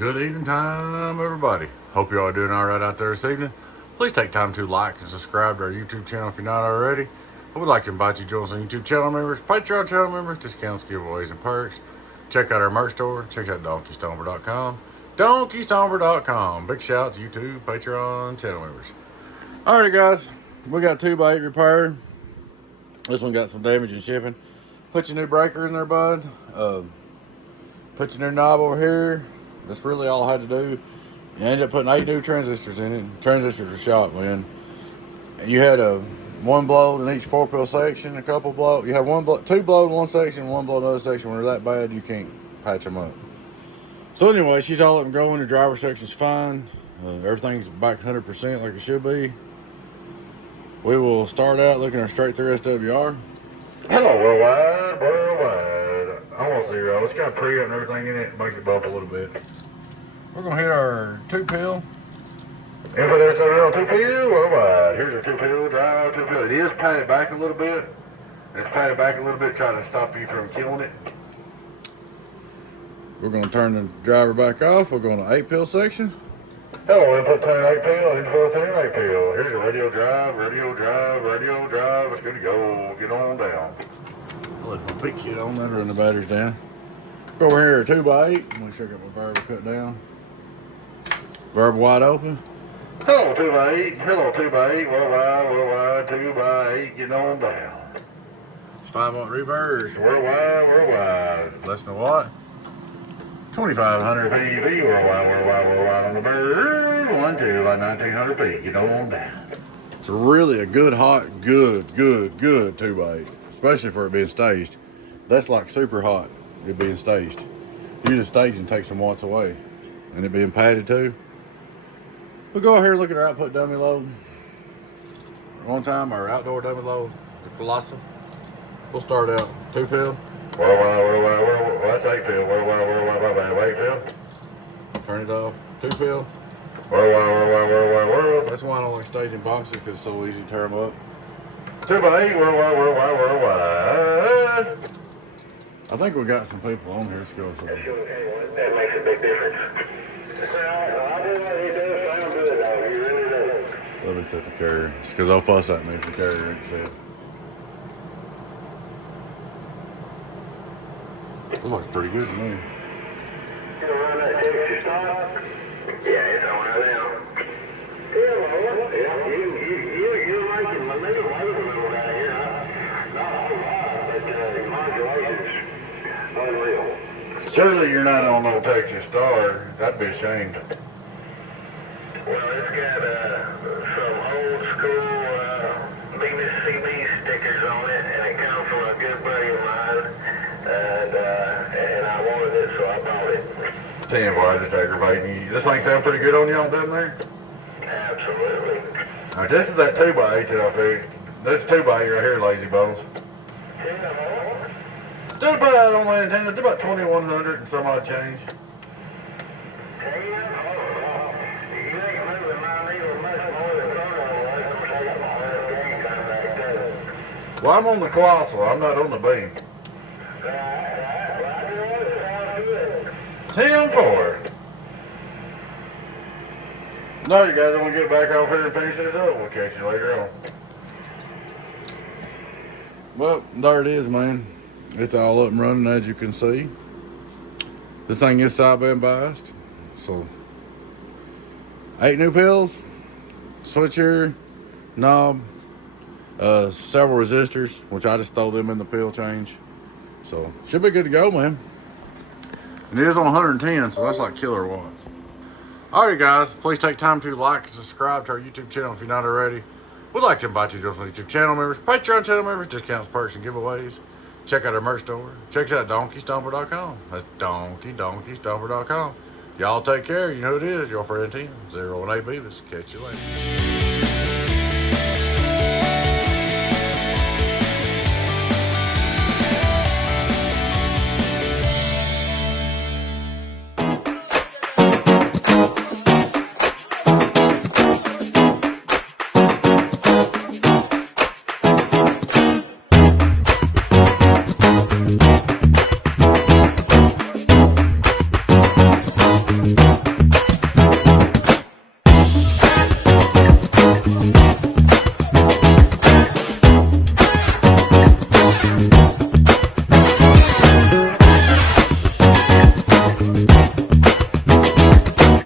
Good evening time, everybody. Hope you all are doing all right out there this evening. Please take time to like and subscribe to our YouTube channel if you're not already. I would like to invite you to join us on YouTube channel members, Patreon channel members, discounts, giveaways, and perks. Check out our merch store. Check out DonkeyStomper.com. DonkeyStomper.com. Big shout out to YouTube, Patreon channel members. Alrighty, guys. We got 2x8 repair. This one got some damage in shipping. Put your new breaker in there, bud. Put your new knob over here. That's really all I had to do. You ended up putting 8 new transistors in it. Transistors were shot, man. And you had one blow in each 4-pill section, a couple blow. You have 2 blow in one section, 1 blow in another section. When they're that bad, you can't patch them up. So anyway, she's all up and going. The driver section's fine. Everything's back 100% like it should be. We will start out looking straight through SWR. Hello, worldwide. Almost 0. It's got pre-up and everything in it. It makes it bump a little bit. We're going to hit our 2-pill. Input SWR on 2-pill, worldwide. Here's our 2-pill, drive 2-pill. It is padded back a little bit. It's padded back a little bit, trying to stop you from killing it. We're going to turn the driver back off. We're going to 8-pill section. Hello, input turn 8-pill, input turn 8-pill. Here's your radio drive, radio drive, radio drive. It's good to go. Get on down. I'll let my big kid on that, run the batteries down. Go over here at 2x8. Make sure I got my variable cut down. Variable wide open. Hello, 2x8. Hello, 2x8. Worldwide, 2x8. Get on down. It's 5-watt reverse. Worldwide. Less than a watt. 2500 PV. Worldwide on the bird. 1, 2, like 1900 P. Get on down. It's really a good, hot, good 2x8. Especially for it being staged. That's like super hot, it being staged. Usually staging takes some watts away. And it being padded too. We'll go out here and look at our output dummy load. One time, our outdoor dummy load, the Colossal. We'll start out 2-pill. Worldwide, that's 8-pill. Worldwide, 8-pill. Turn it off. 2-pill. Worldwide. That's why I don't like staging boxes, because it's so easy to tear them up. 2x8, worldwide. I think we got some people on here. Let's go for it. That makes a big difference. Well, I do what he does. Sound good, though. He really does. Let me set the carrier. It's because they'll fuss at me if the carrier ain't set. This looks pretty good to me. You gonna run that Texas stop? Yeah, it's on right now. Yeah, you like it. My nigga like it a little down here. Not a whole lot, but the modulation's unreal. Surely you're not on no Texas Star. That'd be a shame. Well, it's got some old school Venus CB stickers on it, and it comes from a good buddy of mine. And I wanted it, so I bought it. 10 bars, it's aggravating you. This thing sound pretty good on y'all down there? Absolutely. All right, this is that 2x8 that I fixed. This is 2x8 right here, Lazy Bones. Still bad on the antenna. It's about 2100 and some odd change. Well, I'm on the Colossal. I'm not on the beam. 10-4. No, you guys want to get back off here and finish this up? We'll catch you later on. Well, there it is, man. It's all up and running, as you can see. This thing is sideband biased. So, 8 new pills, switcher, knob, several resistors, which I just throw them in the pill change. So, should be good to go, man. And it is on 110, so that's like killer watts. Alright, guys, please take time to like and subscribe to our YouTube channel if you're not already. We'd like to invite you to join our YouTube channel members, Patreon channel members, discounts, perks, and giveaways. Check out our merch store. Check us out at DonkeyStomper.com. That's DonkeyStomper.com. Y'all take care. You know who it is. Your friend Tim. 018 Beavis. Catch you later.